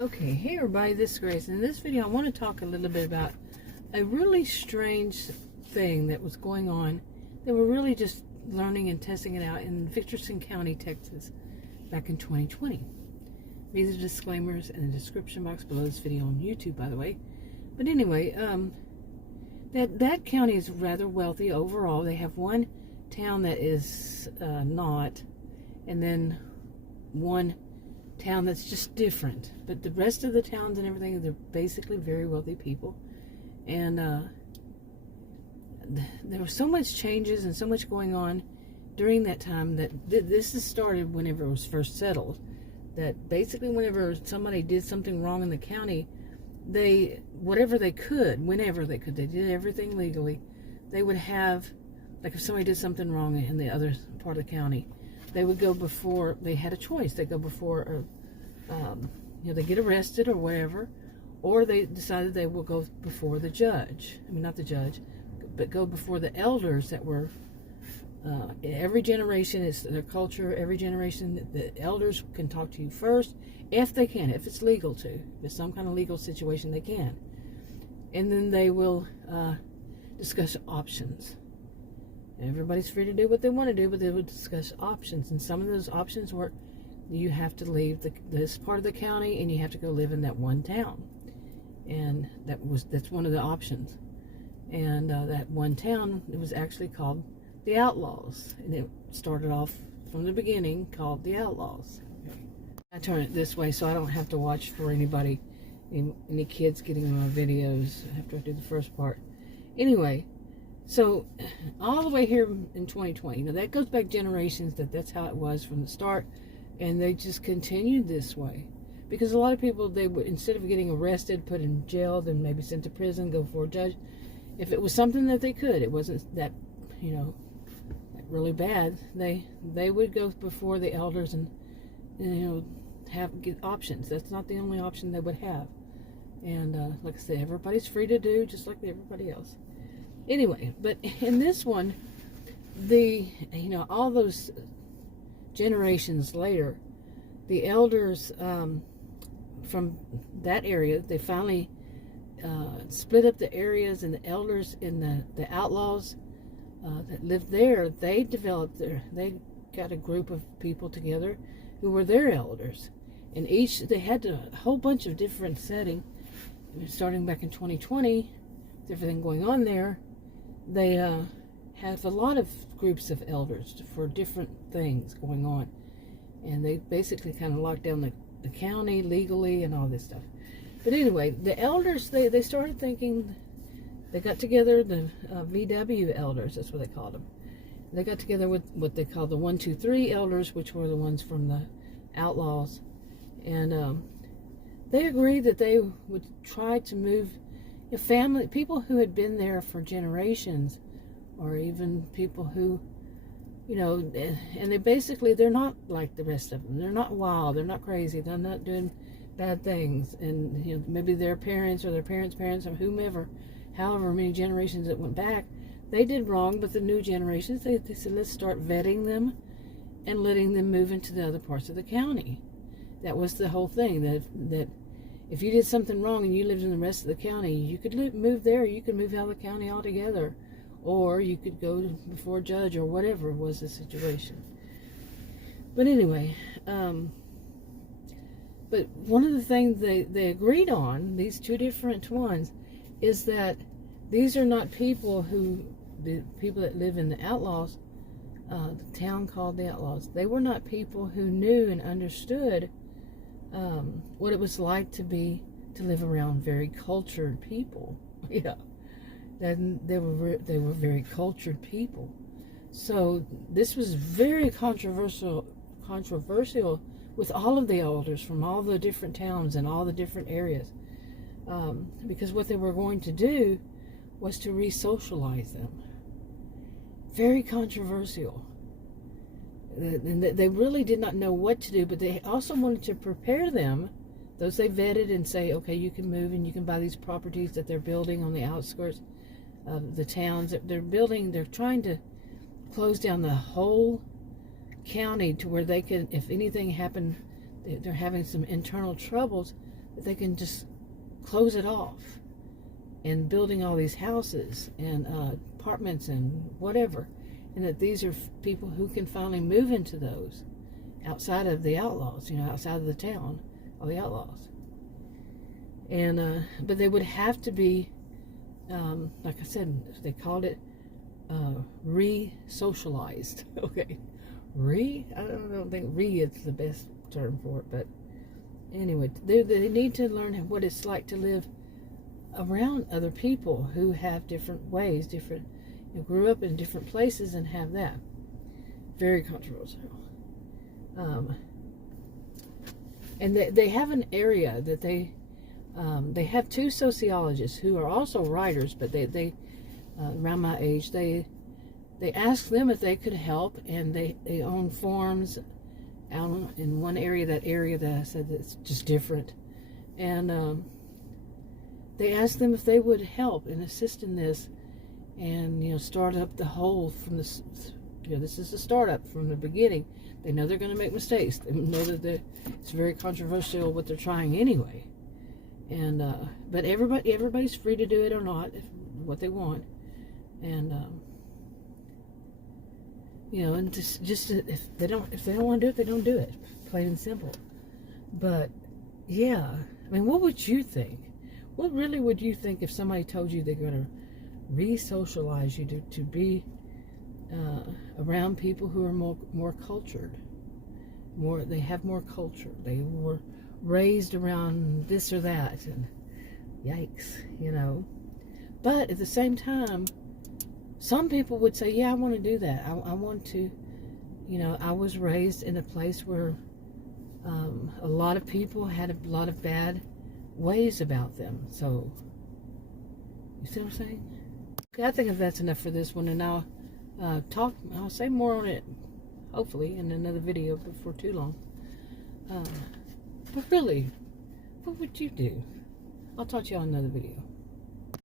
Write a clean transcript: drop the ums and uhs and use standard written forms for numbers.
Okay, hey everybody, this is Grace. In this video I want to talk a little bit about a really strange thing that was going on that we're really just learning and testing it out in Victorson County, Texas back in 2020. These are disclaimers in the description box below this video on YouTube, by the way. But anyway, that county is rather wealthy overall. They have one town that is not, and then one town that's just different, but the rest of the towns and everything, they're basically very wealthy people. And there was so much changes and so much going on during that time that this has started whenever it was first settled, that basically whenever somebody did something wrong in the county, whenever they could, they did everything legally. They would have, like if somebody did something wrong in the other part of the county, they would go before, they had a choice. They go before, they get arrested or whatever, or they decided they will go before the judge. I mean, not the judge, but go before the elders that were, every generation, it's their culture, every generation, the elders can talk to you first, if they can, if it's legal to. If it's some kind of legal situation, they can. And then they will discuss options. Everybody's free to do what they want to do, but they would discuss options. And some of those options were, you have to leave this part of the county and you have to go live in that one town. And that's one of the options. And that one town, it was actually called the Outlaws. And it started off from the beginning called the Outlaws. I turn it this way so I don't have to watch for anybody, any kids getting in my videos after I do the first part. Anyway, so all the way here in 2020, now that goes back generations, that's how it was from the start, and they just continued this way. Because a lot of people, they would, instead of getting arrested, put in jail, then maybe sent to prison, go for a judge, if it was something that they could, it wasn't that, really bad, they would go before the elders and get options. That's not the only option they would have. And like I said, everybody's free to do just like everybody else. Anyway, but in this one, all those generations later, the elders from that area, they finally split up the areas, and the elders in the outlaws that lived there, they got a group of people together who were their elders. And they had a whole bunch of different settings, starting back in 2020, with everything going on there. They have a lot of groups of elders for different things going on. And they basically kind of locked down the county legally and all this stuff. But anyway, the elders, they started thinking, they got together, the VW elders, that's what they called them. They got together with what they called the 1, 2, 3 elders, which were the ones from the Outlaws. And they agreed that they would try to move people who had been there for generations, or even people who, and they're not like the rest of them. They're not wild. They're not crazy. They're not doing bad things. And maybe their parents or their parents' parents or whomever, however many generations that went back, they did wrong. But the new generations, they said, let's start vetting them and letting them move into the other parts of the county. That was the whole thing. That if you did something wrong and you lived in the rest of the county, you could move there. You could move out of the county altogether. Or you could go before a judge, or whatever was the situation. But anyway, but one of the things they agreed on, these two different ones, is that these are not the people that live in the Outlaws, the town called the Outlaws, they were not people who knew and understood what it was like to live around very cultured people. Yeah. And they were very cultured people. So this was very controversial with all of the elders from all the different towns and all the different areas, because what they were going to do was to re-socialize them. Very controversial. And they really did not know what to do, but they also wanted to prepare them, those they vetted, and say, okay, you can move and you can buy these properties that they're building on the outskirts of the towns that they're building. They're trying to close down the whole county to where they could, if anything happened, they're having some internal troubles, that they can just close it off, and building all these houses and apartments and whatever, and that these are people who can finally move into those outside of the outlaws, outside of the town, all the outlaws. And but they would have to be, like I said, they called it re-socialized. Okay, I don't think re is the best term for it, but anyway, they need to learn what it's like to live around other people who have different ways, grew up in different places and have that. Very controversial. And they have an area that they have two sociologists who are also writers, but they around my age, they asked them if they could help, and they own farms out in one area, that I said that's just different, and they asked them if they would help and assist in this, and start up the whole from this. This is a startup from the beginning. They know they're going to make mistakes. They know that it's very controversial what they're trying anyway, and but everybody's free to do it or not, what they want, and and just if they don't want to do it, they don't do it, plain and simple. But yeah, I mean, what would you think? What really would you think if somebody told you they're going to re-socialize you to be around people who are more cultured, they have more culture, they were raised around this or that, and yikes, But at the same time, some people would say, yeah, I want to do that. I want to, I was raised in a place where a lot of people had a lot of bad ways about them. So, you see what I'm saying? Okay, I think that's enough for this one, and I'll say more on it, hopefully, in another video before too long. But really, what would you do? I'll talk to you on another video.